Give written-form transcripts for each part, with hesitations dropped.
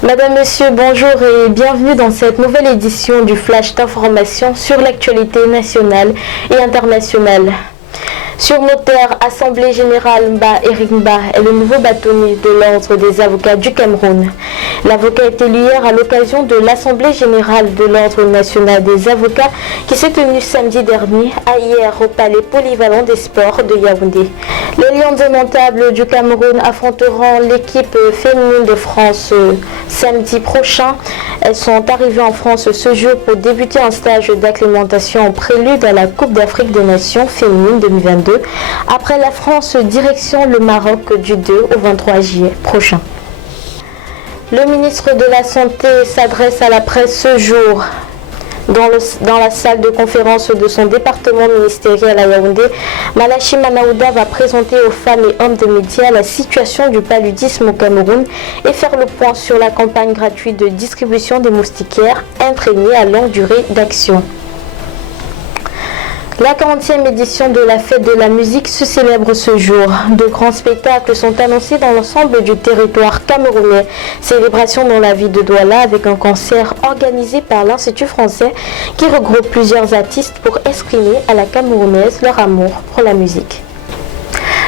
Madame, Monsieur, bonjour et bienvenue dans cette nouvelle édition du Flash d'information sur l'actualité nationale et internationale. Sur nos terres, Assemblée Générale Mba Eric Mba est le nouveau bâtonnier de l'Ordre des avocats du Cameroun. L'avocat est élu hier à l'occasion de l'Assemblée Générale de l'Ordre national des avocats qui s'est tenue samedi dernier à hier au Palais Polyvalent des Sports de Yaoundé. Les Lions indomptables du Cameroun affronteront l'équipe féminine de France samedi prochain. Elles sont arrivées en France ce jour pour débuter un stage d'acclimatation en prélude à la Coupe d'Afrique des Nations féminine 2022. Après la France, direction le Maroc du 2 au 23 juillet prochain. Le ministre de la Santé s'adresse à la presse ce jour. Dans la salle de conférence de son département ministériel à Yaoundé, Malachi Manaouda va présenter aux femmes et hommes des médias la situation du paludisme au Cameroun et faire le point sur la campagne gratuite de distribution des moustiquaires imprégnés à longue durée d'action. La 40e édition de la fête de la musique se célèbre ce jour. De grands spectacles sont annoncés dans l'ensemble du territoire camerounais. Célébration dans la ville de Douala avec un concert organisé par l'Institut français qui regroupe plusieurs artistes pour exprimer à la camerounaise leur amour pour la musique.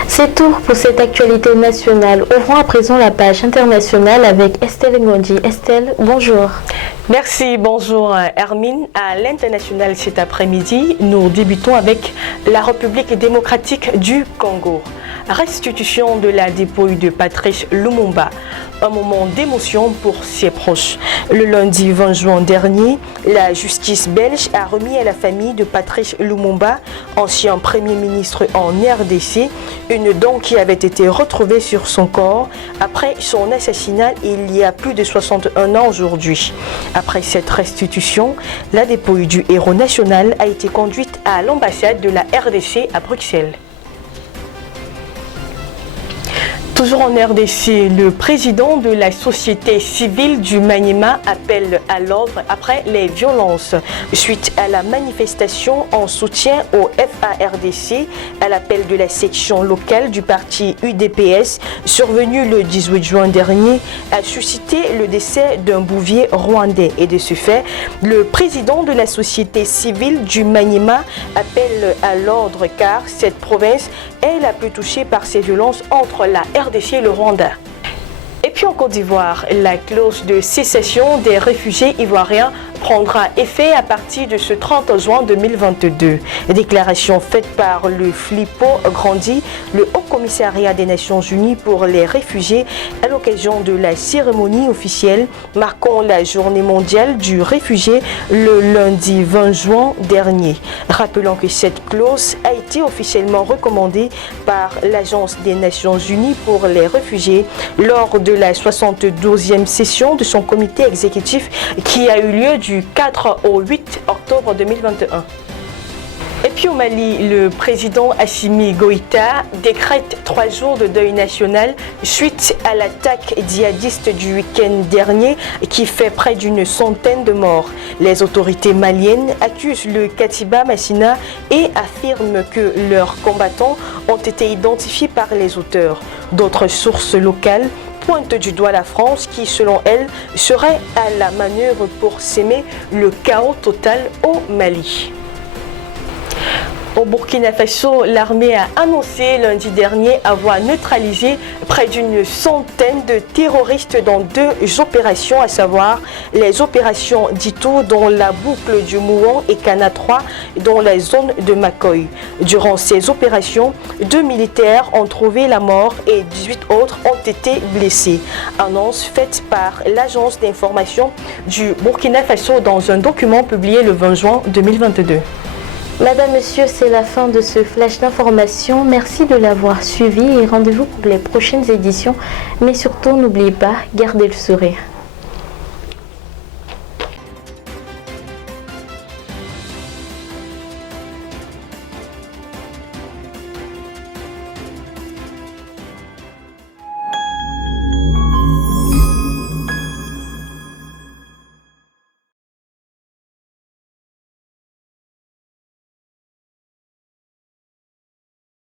C'est tout pour cette actualité nationale. Ouvrons à présent la page internationale avec Estelle Ngondi. Estelle, bonjour. Merci, bonjour Hermine. À l'international cet après-midi, nous débutons avec la République démocratique du Congo. Restitution de la dépouille de Patrice Lumumba. Un moment d'émotion pour ses proches. Le lundi 20 juin dernier, la justice belge a remis à la famille de Patrice Lumumba, ancien Premier ministre en RDC, une dent qui avait été retrouvée sur son corps après son assassinat il y a plus de 61 ans aujourd'hui. Après cette restitution, la dépouille du héros national a été conduite à l'ambassade de la RDC à Bruxelles. Toujours en RDC, le président de la société civile du Maniema appelle à l'ordre après les violences. Suite à la manifestation en soutien au FARDC, à l'appel de la section locale du parti UDPS, survenu le 18 juin dernier, a suscité le décès d'un bouvier rwandais. Et de ce fait, le président de la société civile du Maniema appelle à l'ordre car cette province est la plus touchée par ces violences entre la RDC et le Rwanda. Et puis en Côte d'Ivoire, la clause de cessation des réfugiés ivoiriens prendra effet à partir de ce 30 juin 2022. Déclaration faite par le Filippo Grandi, le Haut Commissariat des Nations Unies pour les réfugiés, à l'occasion de la cérémonie officielle marquant la journée mondiale du réfugié le lundi 20 juin dernier. Rappelons que cette clause a été officiellement recommandée par l'Agence des Nations Unies pour les réfugiés lors de la 72e session de son comité exécutif qui a eu lieu du 4 au 8 octobre 2021. Et puis au Mali, le président Assimi Goïta décrète 3 jours de deuil national suite à l'attaque djihadiste du week-end dernier qui fait près d'une centaine de morts. Les autorités maliennes accusent le Katiba Massina et affirment que leurs combattants ont été identifiés par les auteurs. D'autres sources locales pointe du doigt la France qui, selon elle, serait à la manœuvre pour s'aimer le chaos total au Mali. Au Burkina Faso, l'armée a annoncé lundi dernier avoir neutralisé près d'une centaine de terroristes dans 2 opérations, à savoir les opérations Dito dans la boucle du Mouan et Cana 3 dans la zone de Makoy. Durant ces opérations, 2 militaires ont trouvé la mort et 18 autres ont été blessés. Annonce faite par l'agence d'information du Burkina Faso dans un document publié le 20 juin 2022. Madame, Monsieur, c'est la fin de ce flash d'information. Merci de l'avoir suivi et rendez-vous pour les prochaines éditions. Mais surtout, n'oubliez pas, gardez le sourire.